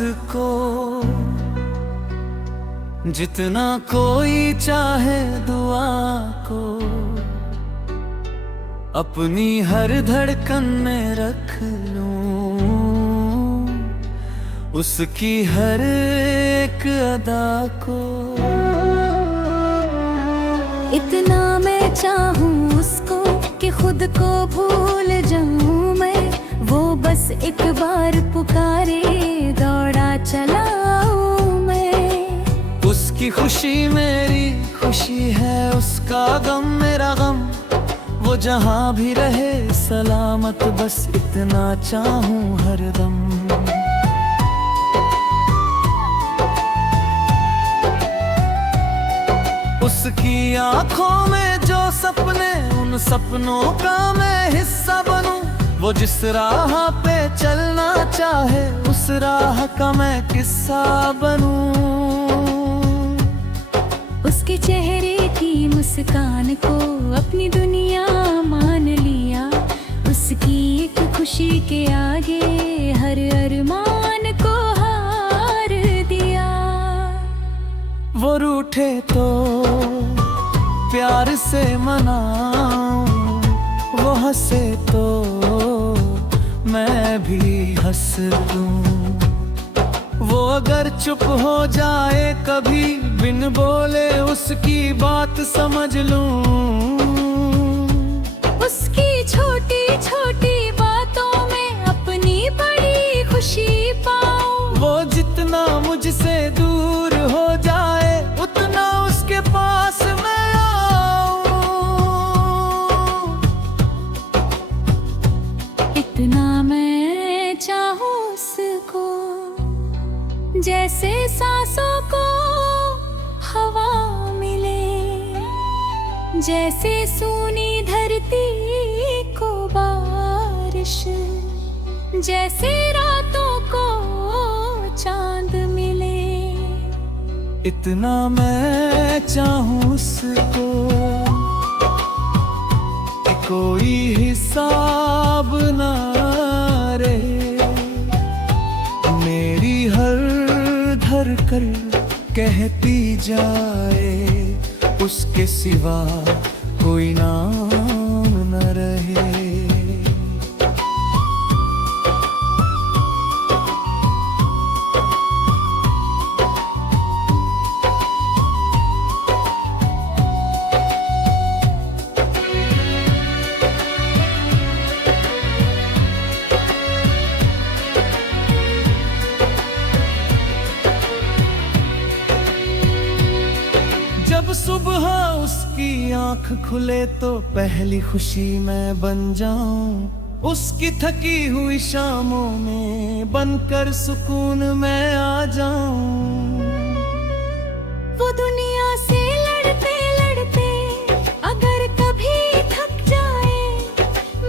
उसको जितना कोई चाहे दुआ को अपनी हर धड़कन में रख लूं, उसकी हर एक अदा को। इतना मैं चाहूं उसको कि खुद को भूल जाऊं मैं, वो बस एक बार पुकारे दौड़ा चला आऊं मैं। उसकी खुशी मेरी खुशी है, उसका गम मेरा गम, वो जहां भी रहे सलामत, बस इतना चाहूं हरदम। उसकी आंखों में जो सपने, उन सपनों का मैं हिस्सा बनूं, वो जिस राह पे चलना चाहे उस राह का मैं किस्सा बनूं। उसके चेहरे की मुस्कान को अपनी दुनिया मान लिया, उसकी एक खुशी के आगे हर अरमान को हार दिया। वो रूठे तो प्यार से मनाऊं, वो हंसे तो मैं भी हंस दूं, वो अगर चुप हो जाए कभी बिन बोले उसकी बात समझ लूं। उसकी छोटी छोटी बातों में अपनी बड़ी खुशी पाऊं, वो जितना मुझसे दूर हो जाए उतना उसके पास मैं आऊं। इतना मैं चाहूं उसको जैसे सांसों को हवा मिले, जैसे सूनी धरती को बारिश, जैसे रातों को चांद मिले। इतना मैं चाहूं उसको कि कोई हिसाब ना रहे, मेरी हर धड़कन कहती जाए उसके सिवा कोई नाम न रहे। जब सुबह उसकी आंख खुले तो पहली खुशी मैं बन जाऊं, उसकी थकी हुई शामों में बनकर सुकून मैं आ जाऊं। वो दुनिया से लड़ते लड़ते अगर कभी थक जाए,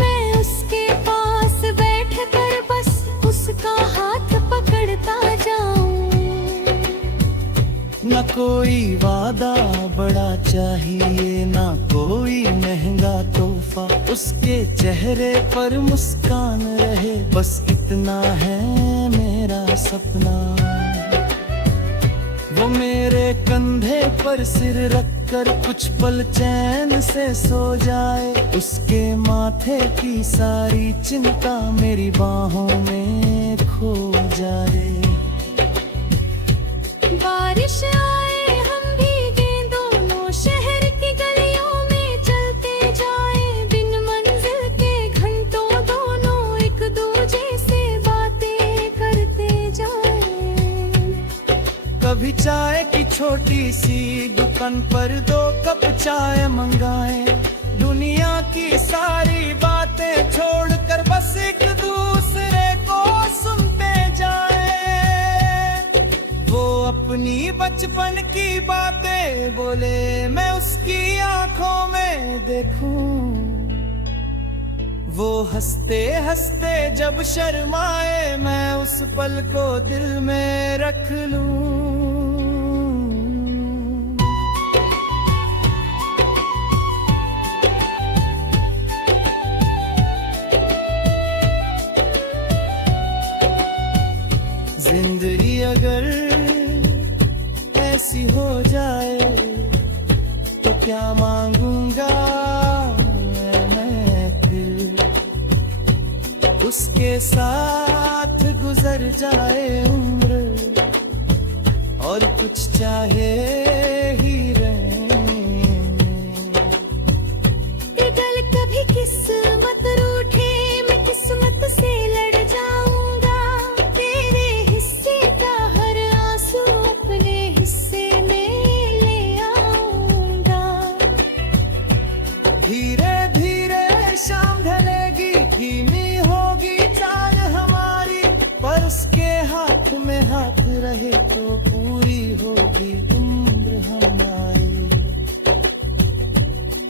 मैं उसके पास बैठकर बस उसका हाथ पकड़ता जाऊं। न कोई वादा बड़ा चाहिए, ना कोई महंगा तोहफा, उसके चेहरे पर मुस्कान रहे, बस इतना है मेरा सपना। वो मेरे कंधे पर सिर रखकर कुछ पल चैन से सो जाए, उसके माथे की सारी चिंता मेरी बाहों में खो जाए। बारिश आए हम भीगे दोनों, शहर की गलियों में चलते जाएं, बिन मंजिल के घंटों दोनों एक दूजे से बातें करते जाएं। कभी चाय की छोटी सी दुकान पर 2 कप चाय मंगाएं, दुनिया की सारी बातें छोड़कर बस एक दूसरे को सुनते जाएं। वो अपनी बचपन की बातें बोले, मैं उसकी आंखों में देखूं, वो हंसते हंसते जब शर्माए मैं उस पल को दिल में रख लूं। जिंदगी के साथ गुजर जाए उम्र, और कुछ चाहे ही रहने में। अगर कभी किस्मत रूठे, मैं किस्मत से लड़ जाऊंगा। तेरे हिस्से का हर आंसू अपने हिस्से में ले आऊंगा। धीरे धीरे शाम ढलेगी, धीमी होगी चाल हमारी, पर उसके हाथ में हाथ रहे तो पूरी होगी उम्र हमारी।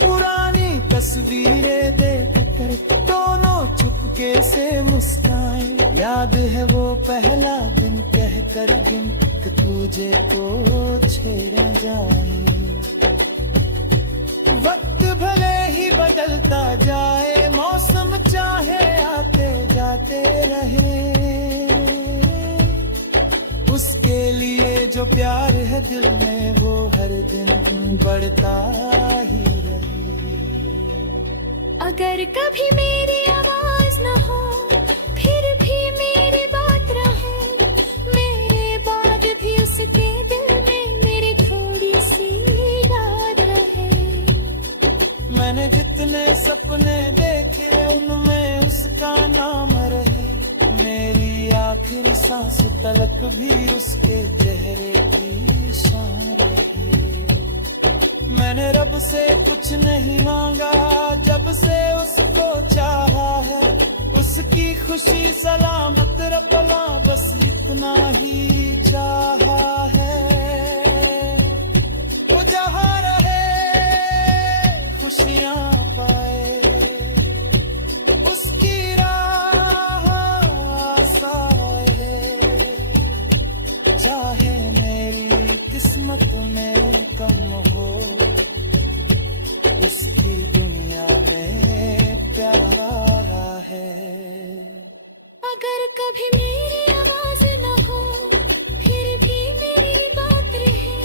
पुरानी तस्वीरें देख कर दोनों चुपके से मुस्काए। याद है वो पहला दिन कह कर गिनती तुझे को छेड़ जाए। वक्त भले ही बदलता जाए, मौसम चाहे आते जाते रहे, उसके लिए जो प्यार है दिल में वो हर दिन बढ़ता ही रहे। अगर कभी मेरी आवाज न हो, फिर भी मेरी बात रहे। मेरे बाद भी उसके दिल में मेरी थोड़ी सी याद रहे। मैंने जितने सपने देखे उनमें उसका नाम रहे। मेरी आखिरी सांस तलक भी उसके चेहरे की शान रहे। मैंने रब से कुछ नहीं मांगा, जब से उसको चाहा है। उसकी खुशी सलामत रबला, बस इतना ही चाहा है। वो जहाँ रहे खुशियाँ पाए, उसकी राह आसान है। चाहे मेरी किस्मत में कम हो, उसकी दुनिया में प्यारा है। अगर कभी मेरी आवाज न हो, फिर भी मेरी बात रहे।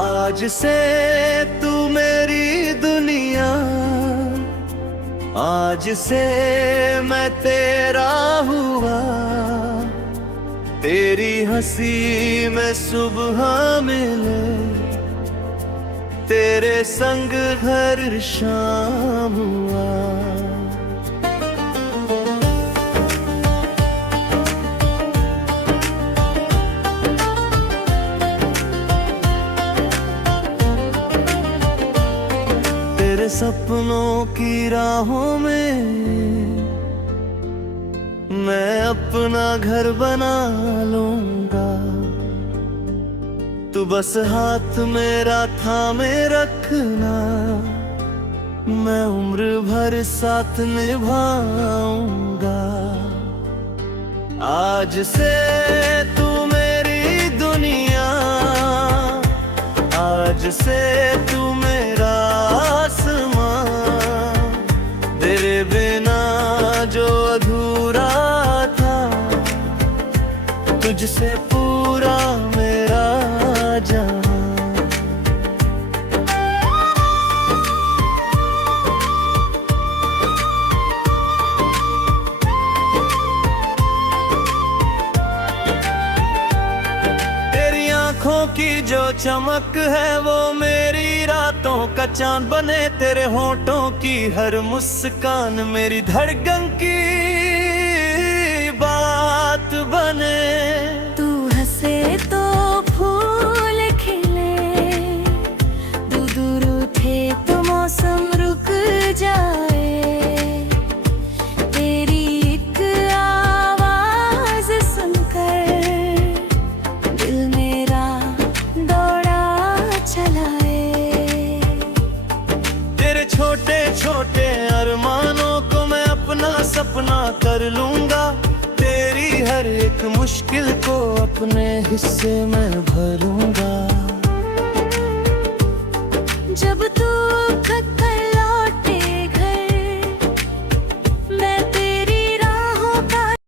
आज से तू मेरी दुनिया, आज से मैं तेरा हुआ। तेरी हंसी में सुबह मिले, तेरे संग हर शाम हुआ। तेरे सपनों की राहों में मैं अपना घर बना लूंगा। तू बस हाथ मेरा थामे रखना, मैं उम्र भर साथ निभाऊंगा। आज से तू मेरी दुनिया, आज से तू मेरा आसमां। तेरे बिना जो अधूरा था, तुझसे पूरा मेरा जहां। तेरी आंखों की जो चमक है वो मेरी रातों का चांद बने। तेरे होठों की हर मुस्कान मेरी धड़कन की बात बने। तू हंसे तो फूल खिले, तू दूर उठे तो मौसम रुक जाए। तेरी एक आवाज सुनकर दिल मेरा दौड़ा चलाए। तेरे छोटे छोटे अरमानों को मैं अपना सपना कर लूंगा। तेरी हर एक मुश्किल को अपने हिस्से में भरूंगा।